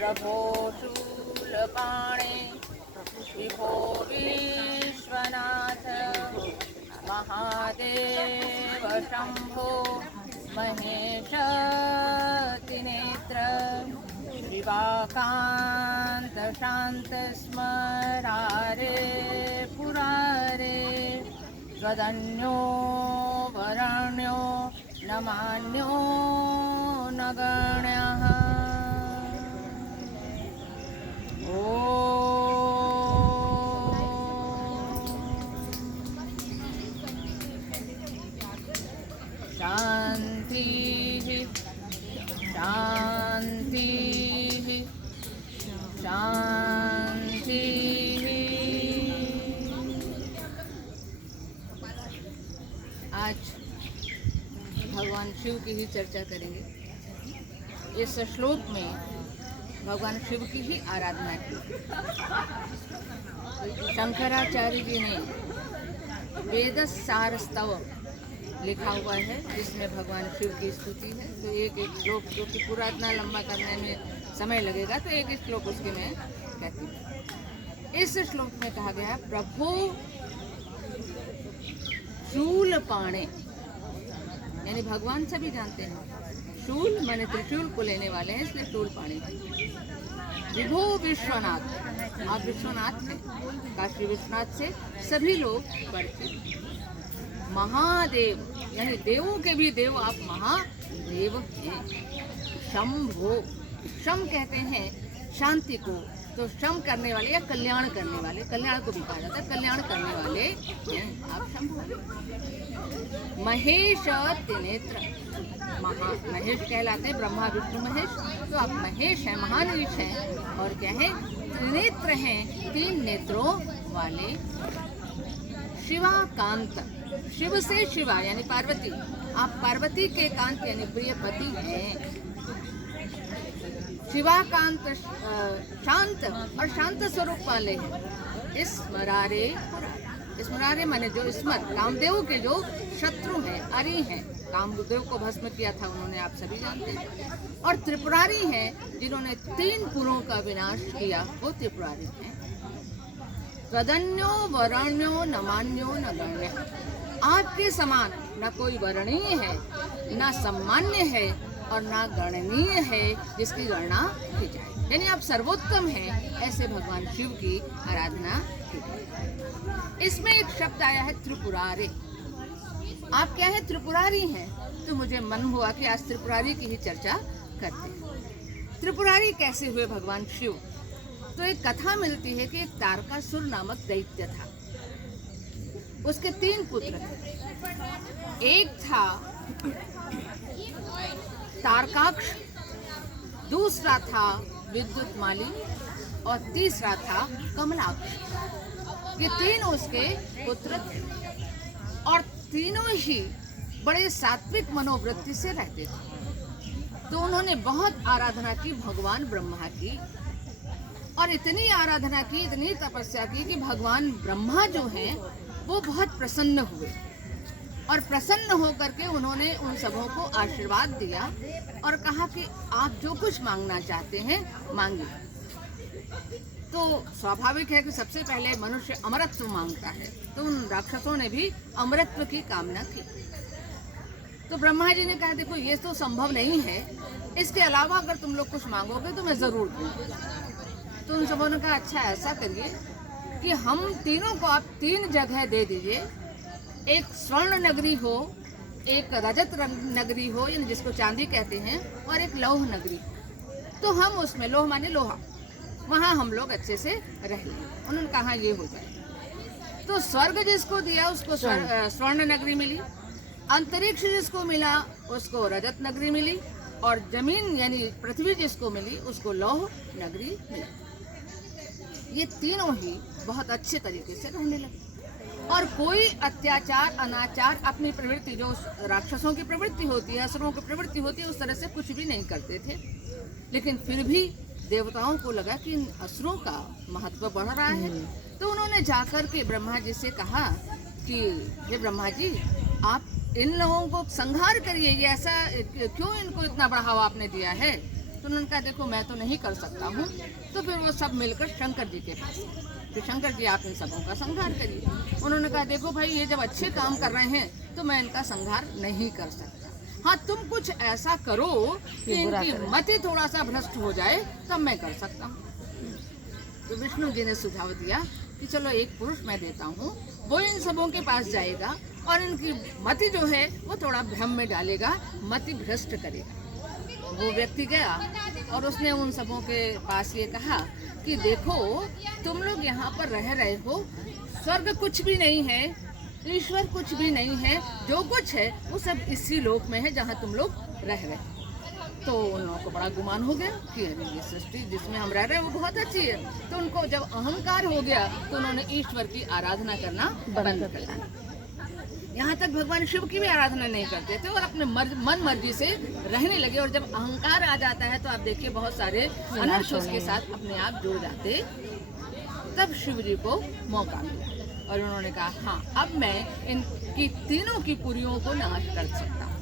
प्रभो शूलपाणे विभो विश्वनाथ महादेव शंभो महेश त्रिनेत्र दिवाकांत शांत स्मरारे पुरारे त्वदन्यो वरण्यो न मान्यो न गण्यः। शांति शांति शांति। आज भगवान शिव की ही चर्चा करेंगे। इस श्लोक में भगवान शिव की ही आराधना की। शंकराचार्य जी ने वेद सार स्तव लिखा हुआ है जिसमें भगवान शिव की स्तुति है। तो एक एक श्लोक, जो कि पूरा इतना लंबा करने में समय लगेगा, तो एक एक श्लोक उसके मैं कहती हूँ। इस श्लोक में कहा गया प्रभो शूल पाणे, यानी भगवान सभी जानते हैं शूल माने त्रिशूल को लेने वाले हैं, इसलिए शूल पाणे। विभो विश्वनाथ, आप विश्वनाथ थे, काशी विश्वनाथ से सभी लोग परिचित। महादेव यानी देवों के भी देव, आप महादेव हैं। शंभो, शम कहते हैं शांति को, तो शम करने वाले या कल्याण करने वाले, कल्याण को भी कहा जाता है, कल्याण करने वाले हैं आप शंभो। महेश त्रिनेत्र, महेश कहलाते हैं ब्रह्मा विष्णु महेश, तो आप महेश हैं, महानीश हैं। और क्या है? त्रिनेत्र हैं, 3 नेत्रों वाले। शिवाकांत, शिव से शिवा यानी पार्वती, आप पार्वती के कांत यानी प्रिय पति हैं। शिवाकांत शांत और शांत स्वरूप वाले हैं। स्मरारे, स्मरारे माने जो स्मर, कामदेव के जो शत्रु हैं, अरि हैं, कामदेव को भस्म किया था उन्होंने, आप सभी जानते हैं। और त्रिपुरारी हैं, जिन्होंने 3 पुरों का विनाश किया, वो त्रिपुरारी हैं। त्वदन्यो वरण्यो न मान्यो न गण्य, आपके समान न कोई वर्णीय है, न सम्मान्य है और न गणनीय है जिसकी गणना की जाए। यानी आप सर्वोत्तम हैं, ऐसे भगवान शिव की आराधना की जाए। इसमें एक शब्द आया है त्रिपुरारे। आप क्या है? त्रिपुरारी हैं। तो मुझे मन हुआ कि आज त्रिपुरारी की ही चर्चा करते हैं। त्रिपुरारी कैसे हुए भगवान शिव? तो एक कथा मिलती है कि एक तारकासुर नामक दैत्य था, उसके 3 पुत्र थे। एक था तारकाक्ष, दूसरा था विद्युतमाली और तीसरा था कमलाक्ष। ये 3 उसके पुत्र थे और तीनों ही बड़े सात्विक मनोवृत्ति से रहते थे। तो उन्होंने बहुत आराधना की भगवान ब्रह्मा की, और इतनी आराधना की, इतनी तपस्या की कि भगवान ब्रह्मा जो हैं वो बहुत प्रसन्न हुए। और प्रसन्न होकर के उन्होंने उन सबों को आशीर्वाद दिया और कहा कि आप जो कुछ मांगना चाहते हैं मांगिए। तो स्वाभाविक है कि सबसे पहले मनुष्य अमरत्व मांगता है, तो उन राक्षसों ने भी अमरत्व की कामना की। तो ब्रह्मा जी ने कहा देखो ये तो संभव नहीं है, इसके अलावा अगर तुम लोग कुछ मांगोगे तो मैं जरूर दूंगा। तो उन सबों ने कहा अच्छा ऐसा करिए कि हम तीनों को आप 3 जगह दे दीजिए, एक स्वर्ण नगरी हो, एक रजत नगरी हो यानी जिसको चांदी कहते हैं, और एक लौह नगरी हो। तो हम उसमें, लौह माने लोहा, वहाँ हम लोग अच्छे से रह लें। उन्होंने कहा ये हो जाए। तो स्वर्ग जिसको दिया उसको स्वर्ण नगरी मिली, अंतरिक्ष जिसको मिला उसको रजत नगरी मिली, और जमीन यानी पृथ्वी जिसको मिली उसको लौह नगरी मिली। ये तीनों ही बहुत अच्छे तरीके से रहने लगे और कोई अत्याचार, अनाचार, अपनी प्रवृत्ति जो राक्षसों की प्रवृत्ति होती है, असुरों की प्रवृत्ति होती है, उस तरह से कुछ भी नहीं करते थे। लेकिन फिर भी देवताओं को लगा कि इन असुरों का महत्व बढ़ रहा है, तो उन्होंने जाकर के ब्रह्मा जी से कहा कि हे ब्रह्मा जी, आप इन लोगों को संहार करिए, ये ऐसा क्यों इनको इतना बढ़ावा आपने दिया है? तो उन्होंने कहा देखो मैं तो नहीं कर सकता हूँ। तो फिर वो सब मिलकर शंकर जी के पास गए। फिर शंकर जी आप इन सबों का संहार करिए। उन्होंने कहा देखो भाई ये जब अच्छे काम कर रहे हैं तो मैं इनका संहार नहीं कर सकता, हाँ तुम कुछ ऐसा करो कि इनकी मति थोड़ा सा भ्रष्ट हो जाए तब मैं कर सकता हूँ। तो विष्णु जी ने सुझाव दिया कि चलो एक पुरुष मैं देता हूँ, वो इन सबों के पास जाएगा और इनकी मति जो है वो थोड़ा भ्रम में डालेगा, मति भ्रष्ट करेगा। वो व्यक्ति गया और उसने उन सबों के पास ये कहा कि देखो तुम लोग यहाँ पर रह रहे हो, स्वर्ग कुछ भी नहीं है, ईश्वर कुछ भी नहीं है, जो कुछ है वो सब इसी लोक में है जहाँ तुम लोग रह रहे हो। तो उन लोगों को बड़ा गुमान हो गया कि अरे ये सृष्टि जिसमें हम रह रहे हैं वो बहुत अच्छी है। तो उनको जब अहंकार हो गया तो उन्होंने ईश्वर की आराधना करना बंद कर दिया। यहाँ तक भगवान शिव की भी आराधना नहीं करते थे और अपने मन मर्जी से रहने लगे। और जब अहंकार आ जाता है तो आप देखिए बहुत सारे अनर्थ उसके साथ अपने आप जुड़ जाते। तब शिव जी को मौका मिला और उन्होंने कहा हाँ अब मैं इनकी तीनों की पुरियों को नाश कर सकता हूँ।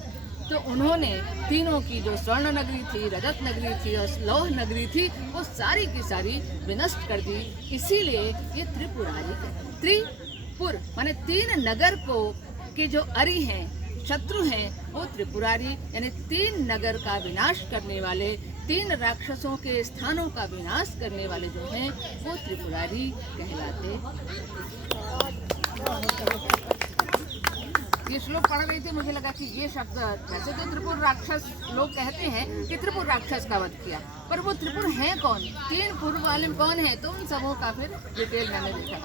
तो उन्होंने तीनों की जो स्वर्ण नगरी थी, रजत नगरी थी और लौह नगरी थी वो सारी की सारी विनष्ट कर दी। इसीलिए ये त्रिपुरारी त्रिपुर माने तीन नगर को के जो अरि हैं, शत्रु हैं, वो त्रिपुरारी यानी तीन नगर का विनाश करने वाले, तीन राक्षसों के स्थानों का विनाश करने वाले जो हैं वो त्रिपुरारी कहलाते। ये श्लोक पढ़ रही थी, मुझे लगा कि ये शब्द वैसे तो त्रिपुर राक्षस लोग कहते हैं कि त्रिपुर राक्षस का वध किया, पर वो त्रिपुर हैं कौन, तीन पुर वाले कौन है, तो उन सबों का फिर डिटेल मैंने देखा।